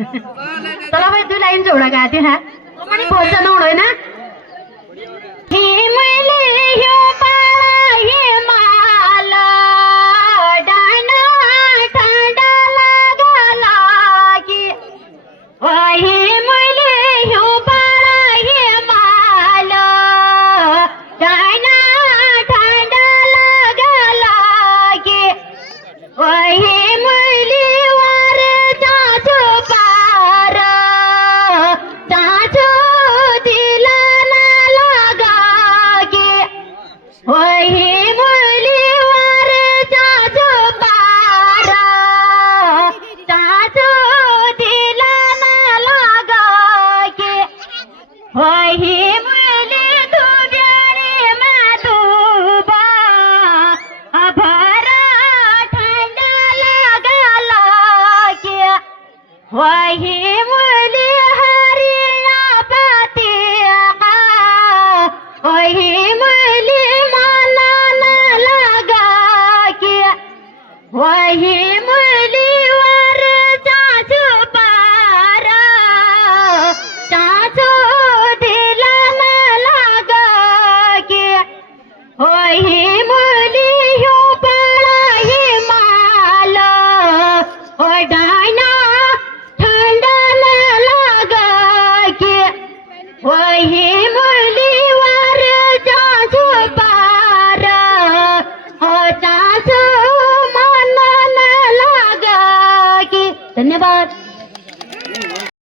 चला भाई तू लाइन जोड़ा गाती है मैंने बहुत जना उड़ो है ना हिमले यो पाला ये माला डाना ठंडा लगा लागी वही मुले यो पाला ये माला डाना ठंडा लगा लागी वही मुली वार चाचू पार चाचू दिला ना लगा गे वही मुली वार चाचू पार चाचू दिला ना लगा गे वही मुली तू ब्याणी माधुबा अभरा ठंडा लगा लागे वही मुली हरिया पतिया वही मुली माला न लगा के वही मुली वर चाचू पारा चाचू दिला न लगा के वही मुली यो पाला ही माला ओढाना ठंडा न लगा के वही